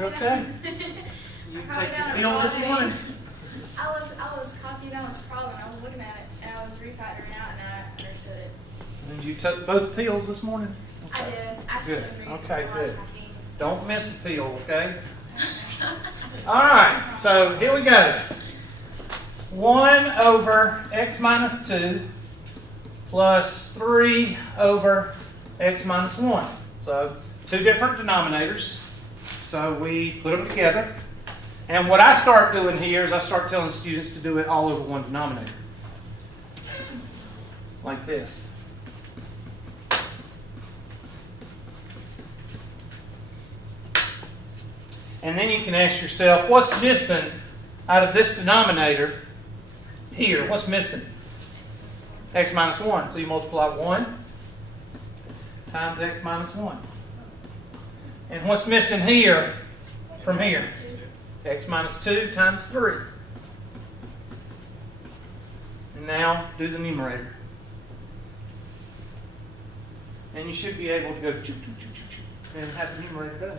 You okay? You take the pill this morning? I was copying out this problem. I was looking at it and I was refactoring out and I understood it. And you took both pills this morning? I did. Actually, Good. it was reading Okay, a lot good. of caffeine. Don't miss a pill, okay? All right, so here we go. 1 over x minus 2 plus 3 over x minus 1. So two different denominators. So we put them together. And what I start doing here is I start telling students to do it all over one denominator. Like this. And then you can ask yourself, what's missing out of this denominator here? What's missing? X minus 1. So you multiply 1 times x minus 1. And what's missing here from here? X minus 2 times 3. And now do the numerator. And you should be able to go choo, choo, choo, choo, choo, and have the numerator done.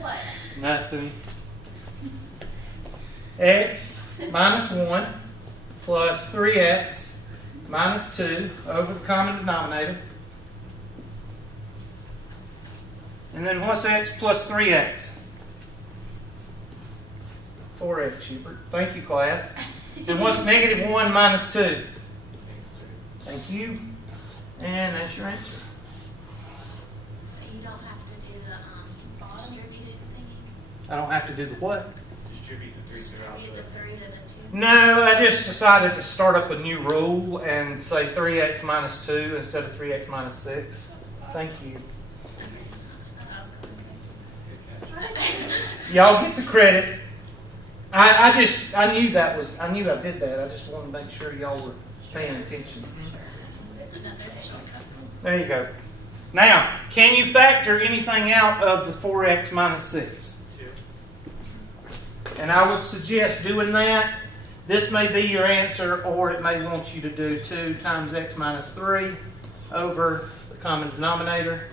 What? Nothing. X minus 1 plus 3x minus 2 over the common denominator. And then what's x plus 3x? 4x, Hubert. Thank you, class. And what's negative 1 minus 2? Thank you. And that's your answer. So you don't have to do the distributed thingy? I don't have to do the what? Distribute the 3 throughout Distribute the 3 to the 2? No, I just decided to start up a new rule and say 3x minus 2 instead of 3x minus 6. Thank you. I was going Y'all get the credit. I knew I did that. I just wanted to make sure y'all were paying attention. another shortcut. There you go. Now, can you factor anything out of the 4x minus 6? 2. And I would suggest doing that. This may be your answer, or it may want you to do 2 times x minus 3 over the common denominator.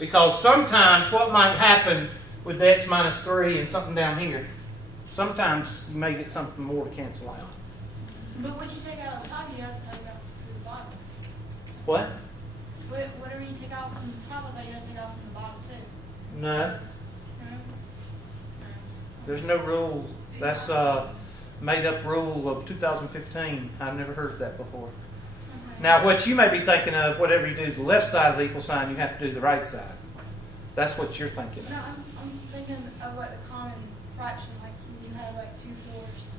Because sometimes what might happen with the x minus 3 and something down here, sometimes you may get something more to cancel out. But what you take out on top, you have to take out to the bottom. What? Whatever you take out from the top of that, you have to take out from the bottom too. No, No? there's no rule. That's a made-up rule of 2015. I've never heard of that before. Okay. Now, what you may be thinking of, whatever you do to the left side of the equal sign, you have to do the right side. That's what you're thinking No, of. I'm thinking of like the common fraction, like you have like 2 fourths,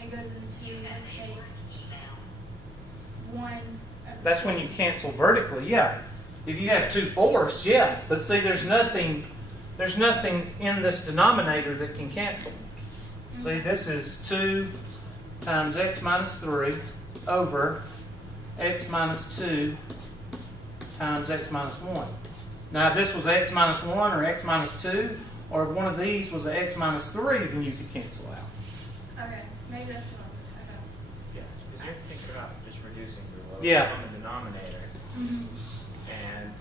and it goes into 2, and take 1. That's when you cancel vertically, yeah. If you have 2 fourths, yeah. But see, there's nothing in this denominator that can cancel. See, this is 2 times x minus 3 over x minus 2 times x minus 1. Now, if this was x minus 1 or x minus 2, or if one of these was an x minus 3, then you could cancel out. Okay, maybe that's what I'm Yeah, because you're thinking about just reducing the low Yeah. common denominator. okay. And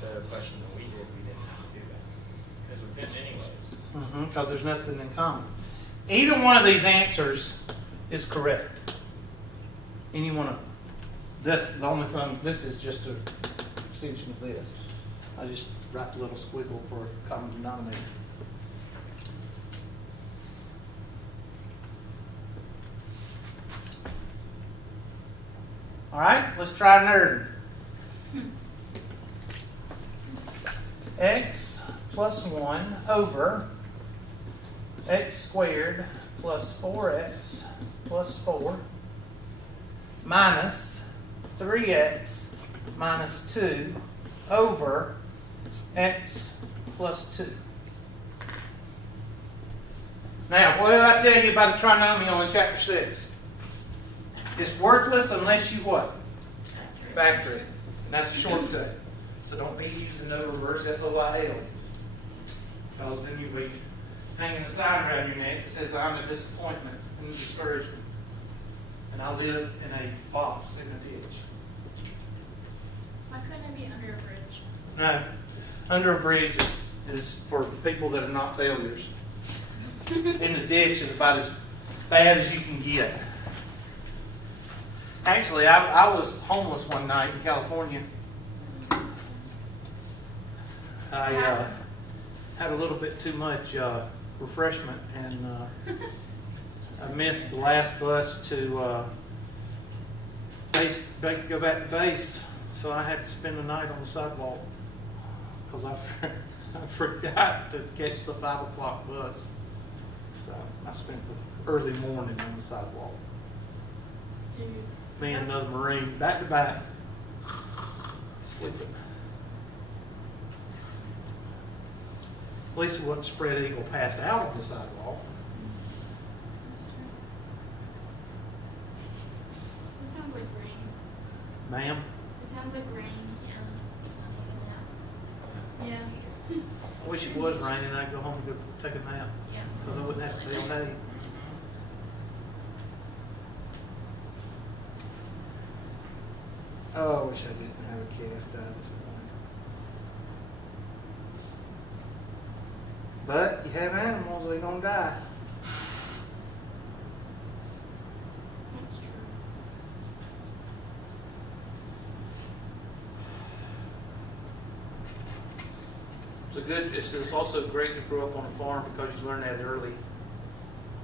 the question that we didn't have to do that. Because we couldn't anyways. Because there's nothing in common. Either one of these answers is correct. Any one of them. That's the only thing. This is just an extension of this. I just write the little squiggle for common denominator. All right, let's try nerd. X plus 1 over x squared plus 4x plus 4 minus 3x minus 2 over x plus 2. Now, what did I tell you about a trinomial in chapter 6? It's worthless unless you what? Factor it. And that's a shortcut. So don't be using no reverse FOIL. Because then you'll be hanging a sign around your neck that says, I'm a disappointment and discouragement. And I live in a box in a ditch. Why couldn't it be under a bridge? No, under a bridge is for people that are not failures. In the ditch is about as bad as you can get. Actually, I was homeless one night in California. I had a little bit too much refreshment, and I missed the last bus to go back to base. So I had to spend the night on the sidewalk because I forgot to catch the 5 o'clock bus. So I spent the early morning on the sidewalk. Me and another Marine, back to back, sleeping. At least it wasn't spread eagle passed out on the sidewalk. It sounds like rain. Ma'am, It sounds like rain. Yeah, it's not taking that. Yeah. I wish it was raining. I'd go home and go take a nap Yeah. because I wouldn't have to feel hay. Oh, I wish I didn't have a calf die this morning. But you have animals, they're going to die. That's true. It's also great to grow up on a farm because you learn that early.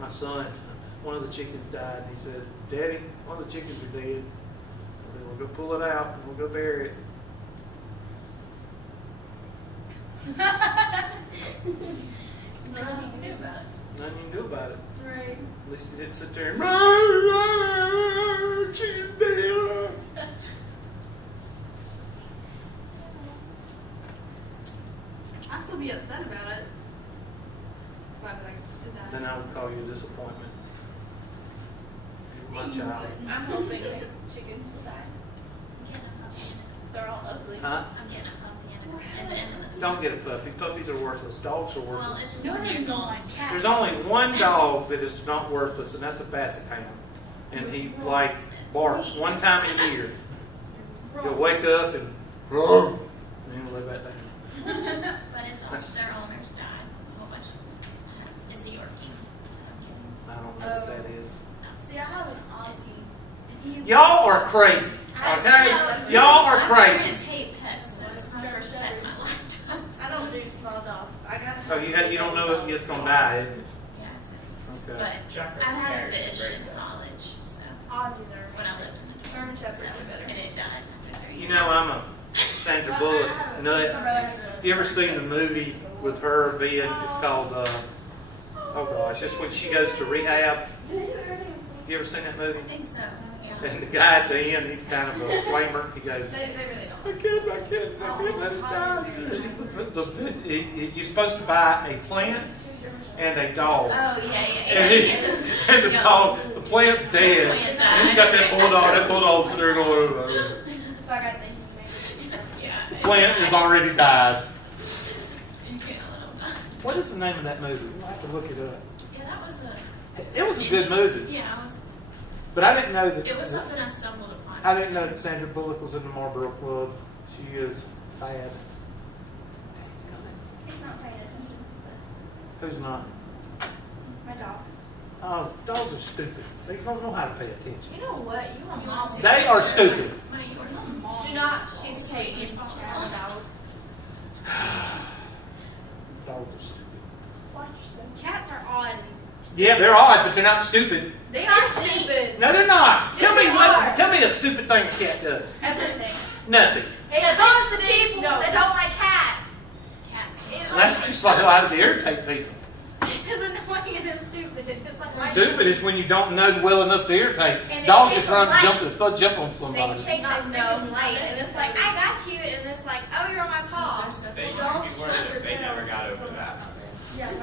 My son, one of the chickens died, and he says, "Daddy, one of the chickens are dead. We'll go pull it out and we'll go bury it." Nothing you can do about it. Nothing you can do about it. Right. At least he didn't sit there and chicken dead. I'd still be upset about it. But I'd be like, is that? Then I would call you a disappointment. You're my child. I'm hoping the chicken will die. I'm getting a puppy and They're all ugly. Huh? I'm getting a puppy and a Don't get a puppy. Puppies are worthless. Dogs are Well, worthless. it's No, 4 there's years no old. like cat. There's only one dog that is not worthless, and that's a basset hound. And he like barks one time a year. He'll wake up and he'll lay back down. But it's all, their owners died. A whole bunch of them. It's a Yorkie. I don't know what that is. See, I have an Aussie. And he's Y'all are crazy. Okay? Y'all are crazy. Kids hate pets, so it's my first pet in my lifetime. I don't do small dogs. I got. So you don't know if it's gonna die, is it? Yeah, it's a, Okay. but Chakra I had Terrors is fish great in dog. college, so Aussies are. when I lived in the German Shepherds are better. and it died after 3 years. You know I'm a Sandra Bullock nut. You ever seen the movie with her being? It's called. Oh gosh, just when she goes to rehab. You ever seen that movie? I think so. Yeah. And the guy at the end, he's kind of a flamer. He goes, They really don't. I can't let it die. You're supposed to buy a plant and a dog. Oh, yeah, And, and the Yeah. dog, the plant's dead. Plant And he's got that bulldog. That bulldog's sitting there going, So I got thinking maybe. Yeah. the plant has already died. You can't let them die. What is the name of that movie? We'll have to look it up. Yeah, that was a. It was a good movie, Yeah, but I didn't know that. it was something I stumbled upon. I didn't know that Sandra Bullock was in the Marlboro Club. She is bad. He's not paying attention. Who's not? My dog. Oh, dogs are stupid. They don't know how to pay attention. You know what? You want You mom. want to see They a are picture? stupid. No, you are not. Mom. Do not. She's Okay, sweet. you have a dog. Dogs are stupid. Cats are odd. Yeah, they're odd, but they're not stupid. They are stupid. No, they're not. Yes, they are. Tell me a stupid thing a cat does. Everything. Nothing. It goes to people that don't like cats. Cats. That's just like how to irritate people. It's annoying and it's stupid. It's like right Stupid is when you don't know well enough to irritate. And they Dogs chase just run the and light. jump on They somebody. chase a freaking light, and it's like, I got you, and it's like, oh, you're on my paw. They're so They sweet. used to be worshipped. They never got over that.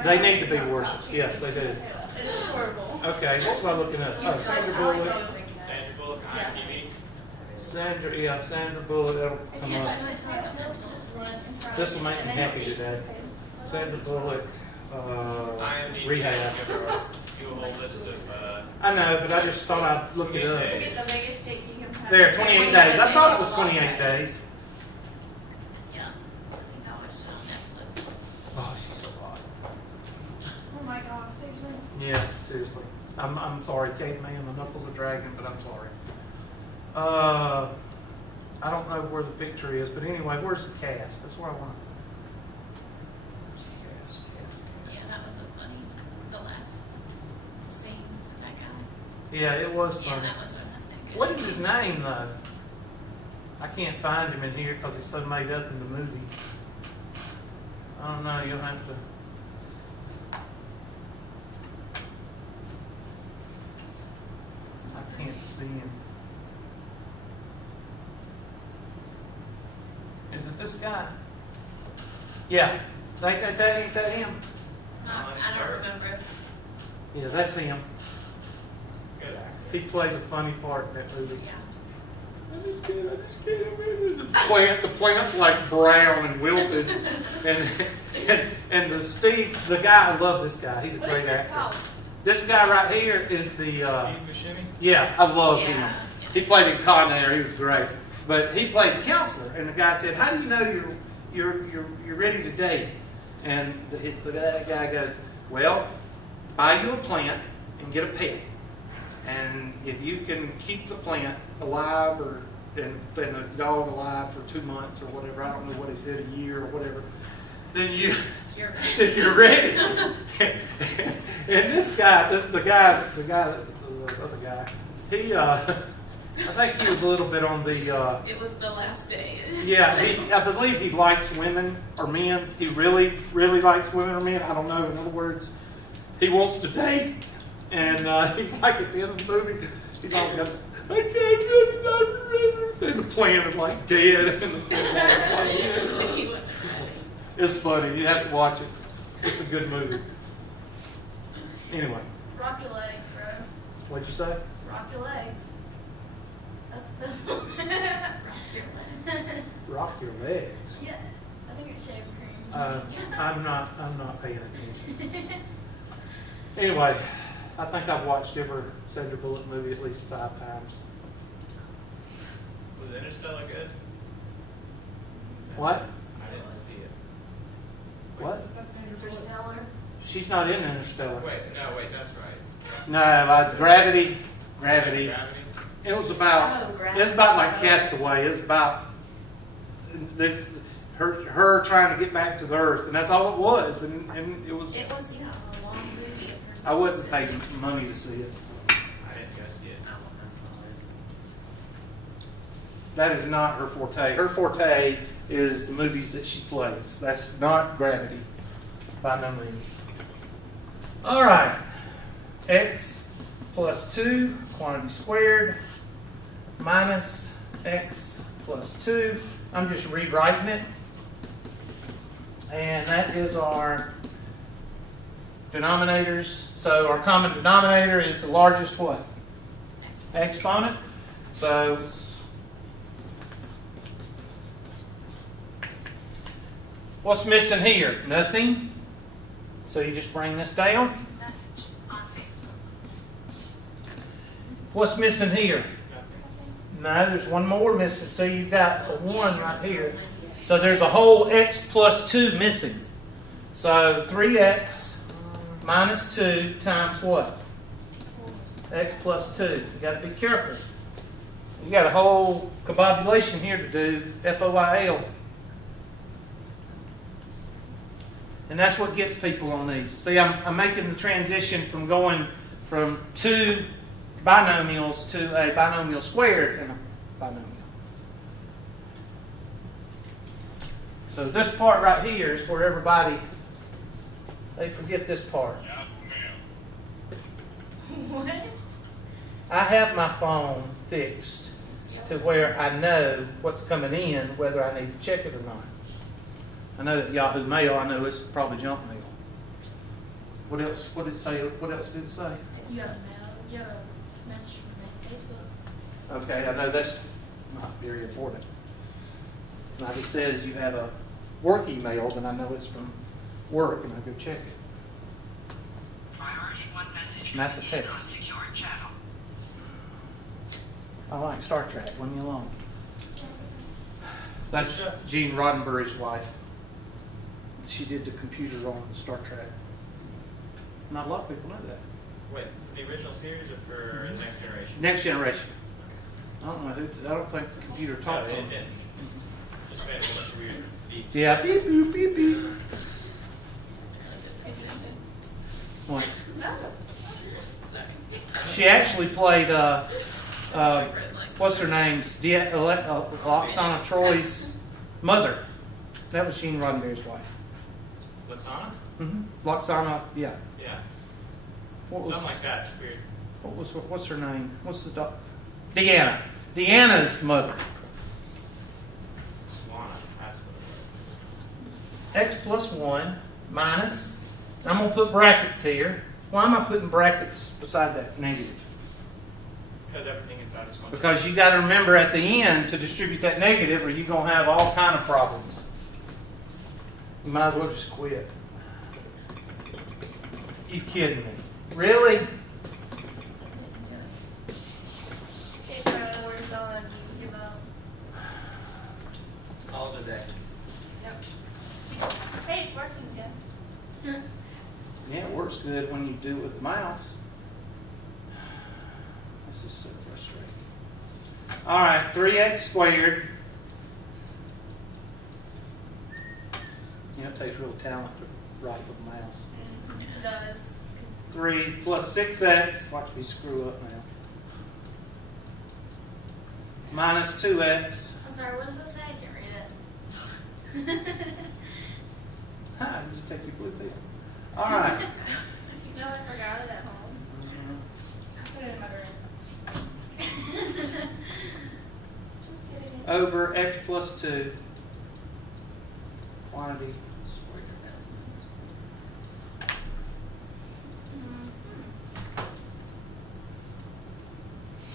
They need to be worshipped. Yes, they do. It's horrible. Okay, what was I looking at? Oh, Sandra Bullock. Sandra Bullock on IMDb. Sandra Bullock, that'll come Yeah, up. she went to like a mental. This will make me happy today. Sandra Bullock, IMDb rehab. give a whole list of, I know, but I just thought I'd look it up. Look at the biggest take you can have. There, 28 days. I thought it was 28 days. Yeah. I think I watched it on Netflix. Oh, she's a lot. Oh my God, seriously? Yeah, seriously. I'm sorry, Kate, man. My knuckles are dragging, but I'm sorry. I don't know where the picture is, but anyway, where's the cast? That's where I want to. Where's the cast? Yeah, that was a funny, the last scene, that guy. Yeah, it was Yeah, funny. that was a good. What is his name, though? I can't find him in here because he's so made up in the movie. I don't know. You'll have to. I can't see him. Is it this guy? Yeah. Ain't that him? No, I don't remember. Yeah, that's him. good actor. He plays a funny part in that movie. Yeah. I just can't. The plant's like brown and wilted. and the guy, I love this guy. He's a What great is this actor. called? This guy right here is the, Steve Buscemi? yeah, I love him. Yeah. He played in Con Air. He was great. But he played a counselor, and the guy said, "How do you know you're ready to date?" And the guy goes, "Well, buy you a plant and get a pet, and if you can keep the plant alive and the dog alive for 2 months or whatever, I don't know what he said, a year or whatever, then you're ready." And this guy, the other guy, he, I think he was a little bit on the, It was the last day. yeah, I believe he likes women or men. He really, really likes women or men. I don't know. In other words, he wants to date. And he's like at the end of the movie, he's all goes, "I can't get Dr. River." And the plant is like dead. It's funny. You have to watch it. It's a good movie. Anyway, Rock your legs, bro. what'd you say? Rock your legs. That's Rock your leg. Rock your legs. Yeah, I think it's shaving cream. I'm not paying attention. Anyway, I think I've watched every Sandra Bullock movie at least 5 times. Was Interstellar good? What? I didn't see it. What? Interstellar. She's not in Interstellar. Wait, that's right. No, Gravity. Gravity? It was about. Oh, Gravity. It's about like Castaway. It's about this, her trying to get back to the Earth, and that's all it was. And it was. It was, yeah, a long movie. I wouldn't pay money to see it. I didn't go see it. That's not it. That is not her forte. Her forte is the movies that she plays. That's not Gravity, by no means. All right. X plus 2, quantity squared, minus x plus 2. I'm just rewriting it. And that is our denominators. So our common denominator is the largest what? Exponent. So what's missing here? Nothing. So you just bring this down. Message on Facebook. What's missing here? No, there's one more missing. So you've got a 1 right here. So there's a whole x plus 2 missing. So 3x minus 2 times what? X plus 2. You got to be careful. You got a whole combobulation here to do, FOIL. And that's what gets people on these. See, I'm making the transition from going from 2 binomials to a binomial squared and a binomial. So this part right here is where everybody, they forget this part. What? I have my phone fixed to where I know what's coming in, whether I need to check it or not. I know that Yahoo Mail, I know it's probably junk mail. What else? What did it say? What else did it say? You have a mail. You have a message from Facebook. Okay, I know that's not very important. Now if it says you have a work email, then I know it's from work and I go check it. And that's a text. I like Star Trek. Leave me alone. So that's Gene Roddenberry's wife. She did the computer on Star Trek. Not a lot of people know that. Wait, for the original series or for the Next Generation? Next Generation. I don't know who. I don't think the computer Yeah, talks. it on didn't. Just made a bunch of weird beats. Yeah. Beep boop beep beep. What? Sorry. She actually played. My boyfriend likes What's her name? Loxana Troy's mother. That was Gene Roddenberry's wife. Latsana? Loxana. Yeah. Yeah. What was? Something like that. It's weird. What's her name? What's the Deanna. Deanna's mother. Swana. That's what it was. X plus 1 minus. I'm going to put brackets here. Why am I putting brackets beside that negative? Because everything inside is going to Because you got to remember at the end to distribute that negative, or you're going to have all kind of problems. You might as well just quit. You kidding me? Really? Okay, so we're done. You give up. Call it a day. Yep. Hey, it's working, Jeff. Yeah, it works good when you do it with the mouse. This is so frustrating. All right, 3x squared. You know, it takes real talent to write with a mouse. It does. 'Cause 3 plus 6x. Watch me screw up now. Minus 2x. I'm sorry, what does it say? I can't read it. Hi, did you take your blue pen? All right. You know, I forgot it at home. I put it in my room. Over x plus 2. Quantity squared.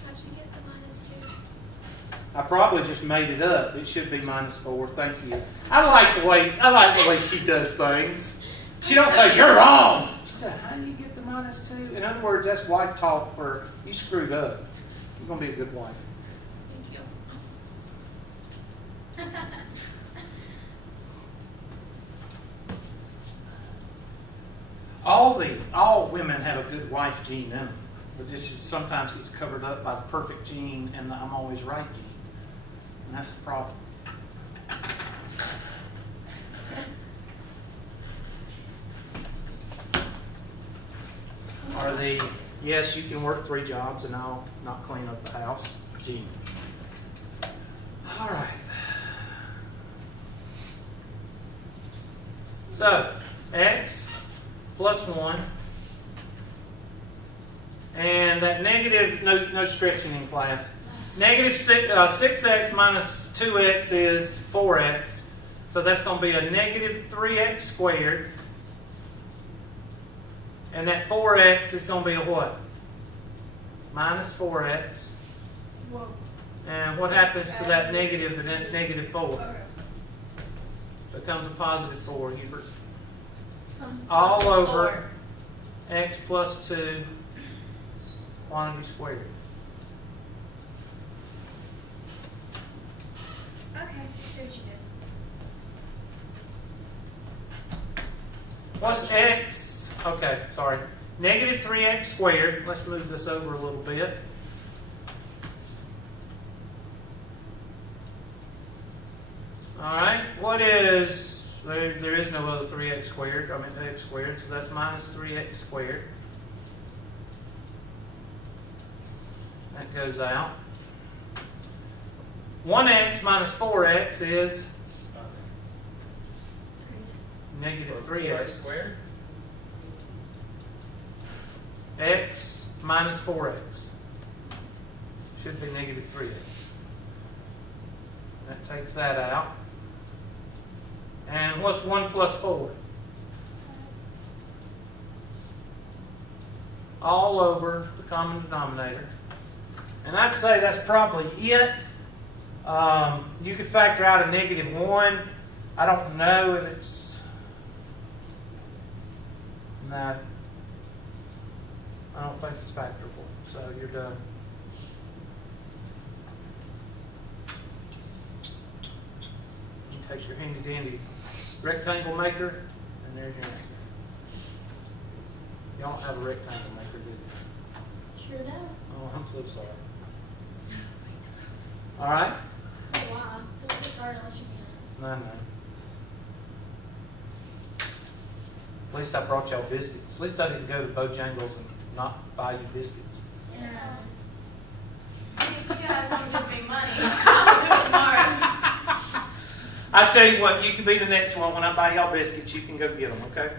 How'd you get the -2? I probably just made it up. It should be -4. Thank you. I like the way she does things. She don't say you're wrong. She said, "How do you get the -2?" In other words, that's wife talk for you screwed up. You're gonna be a good wife. Thank you. All women have a good wife gene in them, but this sometimes gets covered up by the perfect gene and the I'm always right gene, and that's the problem. Are the yes, you can work 3 jobs and I'll not clean up the house gene. All right. So x plus 1. And that negative, no stretching in class. Negative 6x minus 2x is 4x. So that's going to be a negative 3x squared. And that 4x is going to be a what? Minus 4x. Whoa. And what happens to that negative to that negative 4? Okay. Becomes a positive 4, Hubert. All over x plus 2 quantity squared. Okay, I see what you did. What's x? Okay, sorry. Negative 3x squared. Let's move this over a little bit. All right. What is... There is no other 3x squared. I mean x squared. So that's minus 3x squared. That goes out. 1x minus 4x is negative 3x. Squared? X minus 4x. Should be negative 3x. That takes that out. And what's 1 plus 4? All over the common denominator. And I'd say that's probably it. You could factor out a negative 1. I don't know if it's... No. I don't think it's factorable, so you're done. You take your handy dandy rectangle maker, and there's your answer. You don't have a rectangle maker, do you? Sure do. Oh, I'm so sorry. All right? Oh, wow. I'm so sorry unless you mean No. At least I brought y'all biscuits. At least I didn't go to Bojangles and not buy you biscuits. it. Yeah. If you guys want to give me money, I'll do it tomorrow. I tell you what, you can be the next one. When I buy y'all biscuits, you can go get them, okay?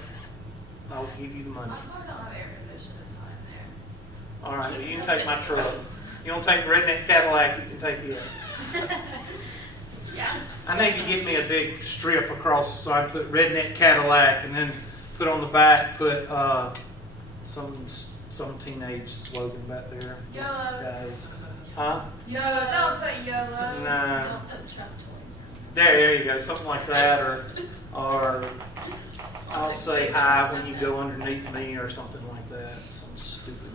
I'll give you the money. I probably don't have air conditioning, it's not in there. All right, well, you can take my truck. You don't take Redneck Cadillac, you can take it. Yeah. I need to get me a big strip across so I can put Redneck Cadillac and then put on the back, put some teenage slogan back there. YOLO. Guys. Huh? YOLO, don't put YOLO. Nah. Don't put truck toys on. There you go, something like that, or I'll say hi when you go underneath me, or something like that. Something stupid.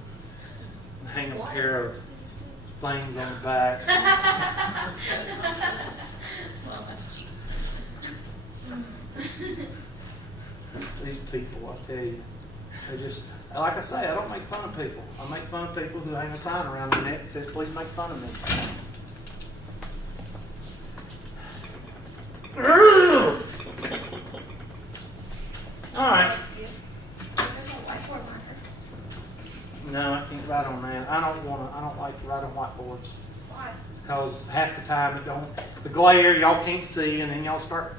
Hang a pair of things on the back. Well, that's Jeeps. These people, I tell you, they just, like I say, I don't make fun of people. I make fun of people who hang a sign around their neck that says, please make fun of me. All right. There's a whiteboard marker. No, I can't write on that. I don't like to write on whiteboards. Why? Because half the time the glare, y'all can't see, and then y'all start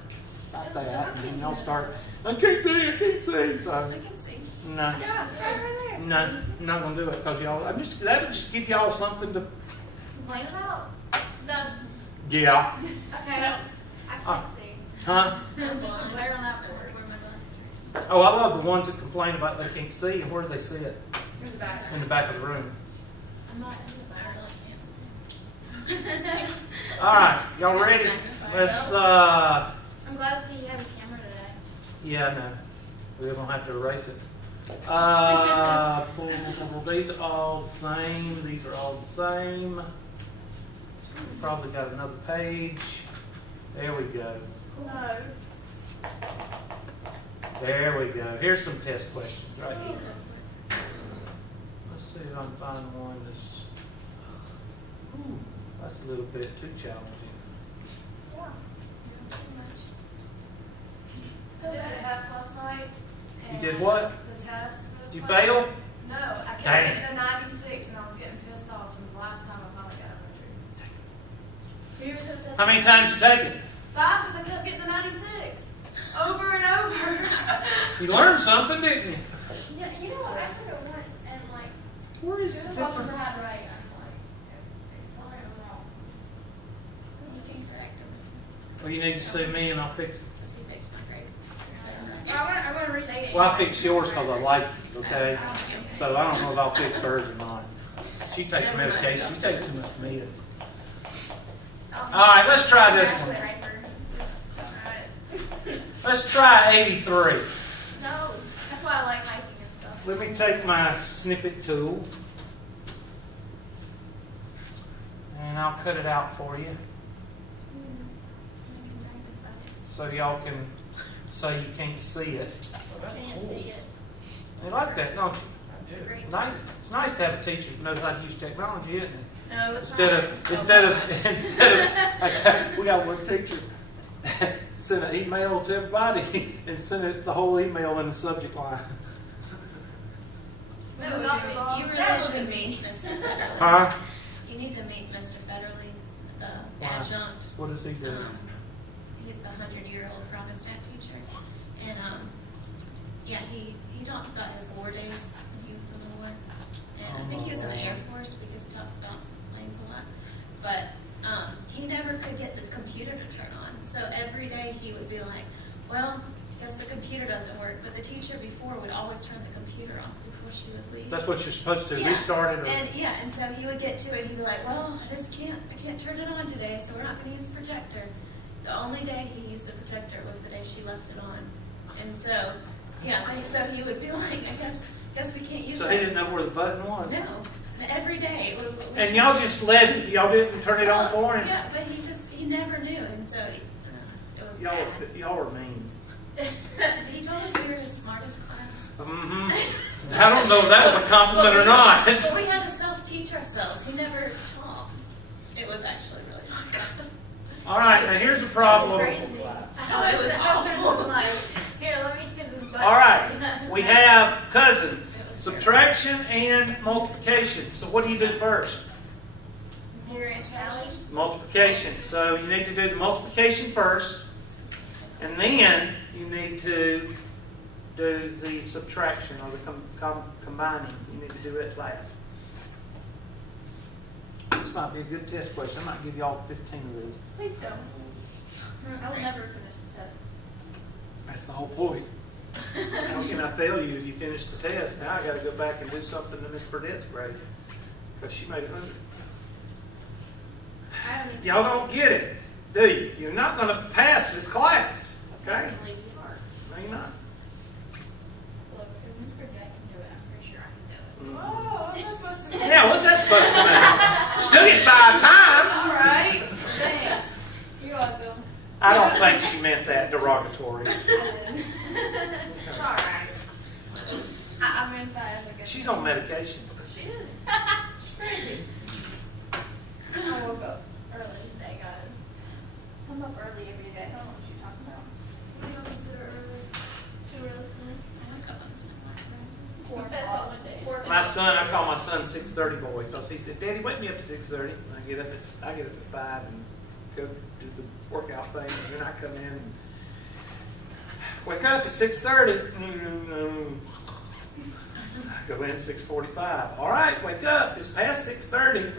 like that, and then y'all start, I can't see, so, I can see. no. Yeah, it's right there. No, I'm not gonna do it, because that'll just give y'all something to, Complain about? No. yeah, Okay. I can't see. huh? There's a glare on that board. Where my glasses Oh, I love the ones that complain about they can't see, and where do they see it? Here's the back. In the back of the room. I'm not in the fire, I really can't see. All right, y'all ready? Let's, I'm glad to see you have a camera today. yeah, I know. We're gonna have to erase it. These are all the same. These are all the same. Probably got another page. There we go. No. There we go. Here's some test questions right here. Let's see if I can find one that's. Ooh, that's a little bit too challenging. Yeah. Pretty much. I did a test last night. You did what? The test. for this You class. failed? No, I kept Dang. getting a 96 and I was getting pissed off. And the last time I finally got a 100. Who was the test? How many times you take it? 5 because I kept getting the 96. Over and over. You learned something, didn't you? Yeah, you know what? I took it once and like, Where is as the soon as I difference? had right, I'm like, it's all wrong. You can correct them. Well, you need to see me and I'll fix it. Let's see if it's not great. I want to retake it. Well, I fixed yours because I like it, okay? So I don't know if I'll fix hers or not. She takes medication. She takes too much meds. All right, let's try this Actually, one. right for this. Alright. Let's try 83. No, that's why I like hiking and stuff. Let me take my snippet tool and I'll cut it out for you so y'all can say you can't see it. Well, that's Can't cool. see it. They like that, don't you? It's a great. Nice. It's nice to have a teacher who knows how to use technology, isn't it? No, it's Instead of like, we got one teacher sent an email to everybody and sent it the whole email in the subject line. That would be wrong. You really That would should be- meet Mr. Federley. Huh? You need to meet Mr. Federley, the Why? adjunct. What does he do? He's the 100-year-old Providence Staff teacher. And, yeah, he talks about his war days when he was in the war. And I think he was in the Air Force because he talks about planes a lot. But he never could get the computer to turn on. So every day he would be like, well, guess the computer doesn't work. But the teacher before would always turn the computer off before she would leave. That's what you're supposed to Yeah. restart it. Or, And so he would get to it. He'd be like, "Well, I can't turn it on today, so we're not going to use the projector." The only day he used the projector was the day she left it on, and so Yeah, so he would be like, I guess we can't use So that. he didn't know where the button was? No, every day it was. And y'all just let it, y'all didn't turn it on for him? Yeah, but he never knew, and so it was bad. Y'all are mean. He told us we were his smartest class. Mm-hmm. I don't know if that was a compliment or not. But we had to self-teach ourselves. He never taught. It was actually really hard. All right, now here's the problem. Crazy. Oh, it was awful. Like, here, let me get this button. All right, we have cousins, subtraction and multiplication. So what do you do first? Here, Aunt Sally. Multiplication. So you need to do the multiplication first, and then you need to do the subtraction or the combining. You need to do it last. This might be a good test question. I might give you all 15 of these. Please don't. I will never finish the test. That's the whole point. How can I fail you if you finish the test? Now I got to go back and do something to Miss Burdett's grade because she made 100. I don't even. Y'all don't get it, do you? You're not going to pass this class, I okay? don't believe you are. No, you're not. Look, if Miss Burdett can do it, I'm pretty sure I can do it. Oh, what's that supposed to mean? Yeah, what's that supposed to mean? Still get 5 times. All right. Thanks. You're welcome. I don't think she meant that derogatory. I did. It's all right. I'm in five. She's on medication. She is. Crazy. I woke up early today, guys. I'm up early every day. I don't know what you're talking about. What do you consider early? Too early for me? I woke up on sunlight rises. 4 o'clock one day. My son, I call my son 6:30 boy because he said, "Daddy, wake me up at 6:30." And I get up at 5 and go do the workout thing, and then I come in and wake up at 6:30. Go in 6:45. All right, wake up. It's past 6:30.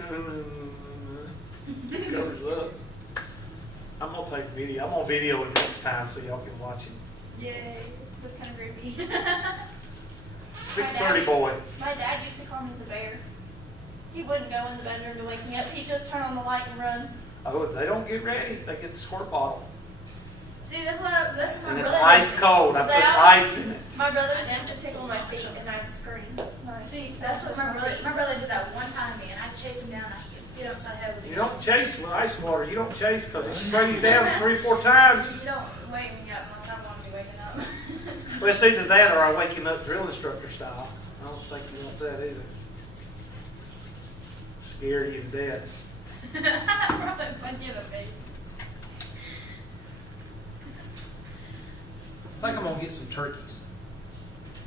Goes up. I'm gonna take video. I'm gonna video it next time so y'all can watch it. Yay. That's kind of creepy. 6:30 boy. My dad used to call me the bear. He wouldn't go in the bedroom to wake me up. He'd just turn on the light and run. Oh, if they don't get ready, they get the squirt bottle. See, that's my And it's brother. ice cold. I put ice in it. My brother used to tickle my feet and I'd scream. See, that's what my brother did that one time to me, and I'd chase him down. I'd get upside the head with him. You don't chase with ice water. You don't chase because it spray you down 3 or 4 times. You don't wake me up unless I want to be waking up. Well, it's either that or I wake him up drill instructor style. I don't think you want that either. Scare you to death. Probably punch you in the face. I think I'm going to get some turkeys.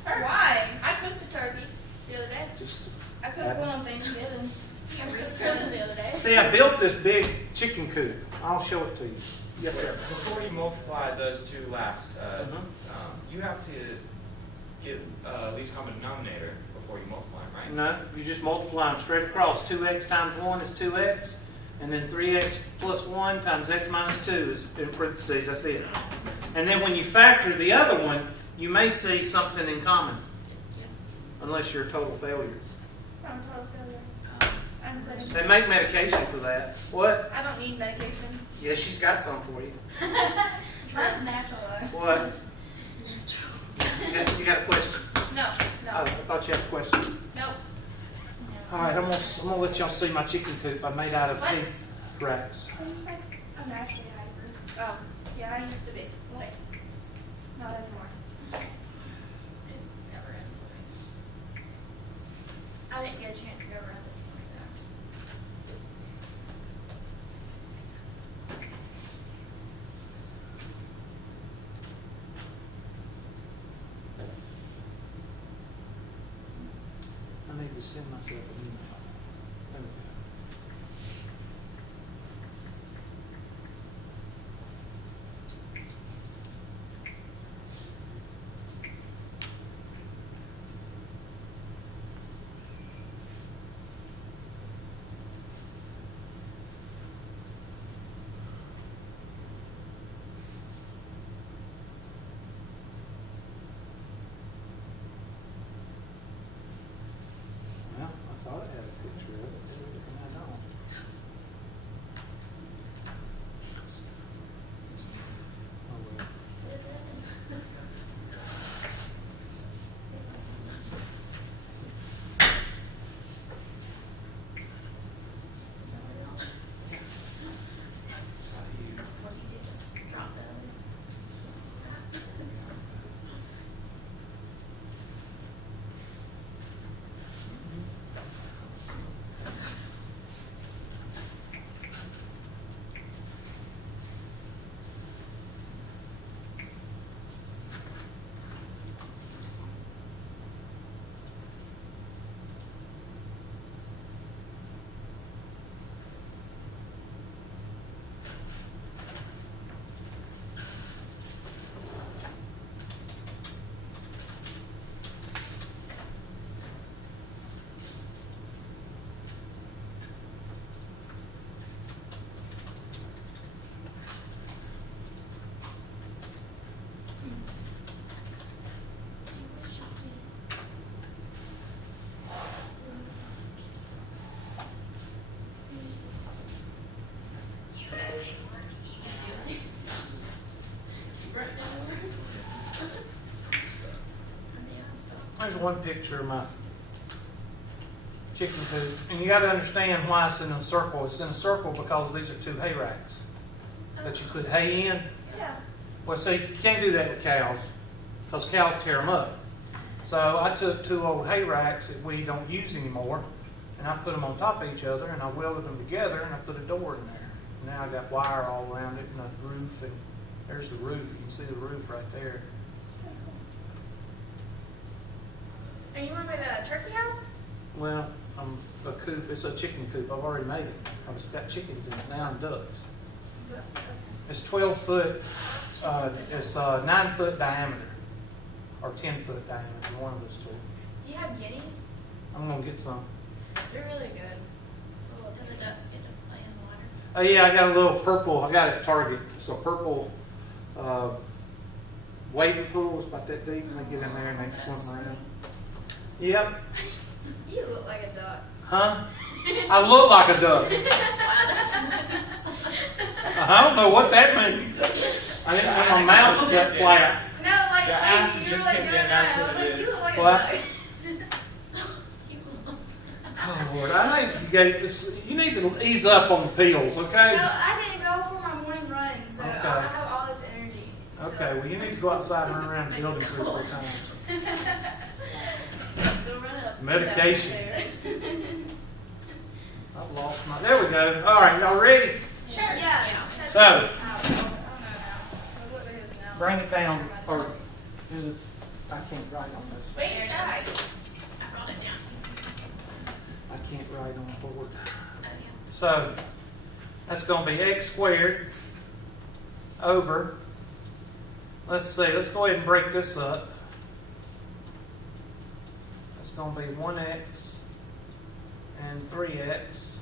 Why? I cooked a turkey the other day. Just I cooked one on Thanksgiving. I cooked one the other day. See, I built this big chicken coop. I'll show it to you. Yes, sir. Before you multiply those two last, you have to get least common denominator before you multiply them, right? No, you just multiply them straight across. 2x times 1 is 2x. And then 3x plus 1 times x minus 2 is in parentheses. That's it. And then when you factor the other one, you may see something in common. Unless you're a total failure. I'm a total failure. I'm pretty. They make medication for that. What? I don't need medication. Yeah, she's got some for you. Mine's natural though. What? You got a question? No, Oh, no, I thought you had a question. nope. All right, I'm gonna let y'all see my chicken coop. I made out of What? pig racks. I'm actually hyper. Yeah, I used to be. Like, not anymore. It never ends. I didn't get a chance to go around this one like that. I need to send myself an email. Well, I thought I had it. There's one picture of my chicken coop, and you got to understand why it's in a circle. It's in a circle because these are two hay racks that you put hay in. Yeah. Well, see, you can't do that with cows because cows tear them up. So I took two old hay racks that we don't use anymore, and I put them on top of each other, and I welded them together, and I put a door in there. Now I got wire all around it and a roof, and there's the roof. You can see the roof right there. And you want to make that a turkey house? Well, a coop. It's a chicken coop. I've already made it. I've got chickens in it now and ducks. It's 12 foot. It's 9 foot diameter, or 10 foot diameter. One of those two. Do you have guineas? I'm gonna get some. They're really good. Do the ducks get to play in the water? Oh yeah, I got a little purple. I got it at Target. It's a purple wading pool. It's about that deep, and they get in there and they swim around. Yep. You look like a duck. Huh? I look like a duck. Wow, that's nice. I don't know what that means. I didn't know my mouth got flat. No, like Yeah, when acid you just were like kicked doing in, that, that's I what was it like, is. you look like What? a duck. Oh Lord, I think you gave this. You need to ease up on the pills, okay? No, I didn't go for my morning run, so Okay. I have all this energy. So. Okay, well you need to go outside and run around the building 3 or 4 times. Don't run it up. Medication. There. I've lost my. There we go. All right, y'all ready? Sure. Yeah. So- I don't know now. What it is now. Bring it down, or is it? I can't write on this. Wait, There it guys. is. I brought it down. I can't write on the board. Oh, yeah. So that's going to be x squared over. Let's see. Let's go ahead and break this up. It's going to be 1x and 3x.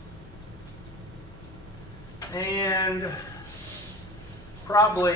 And probably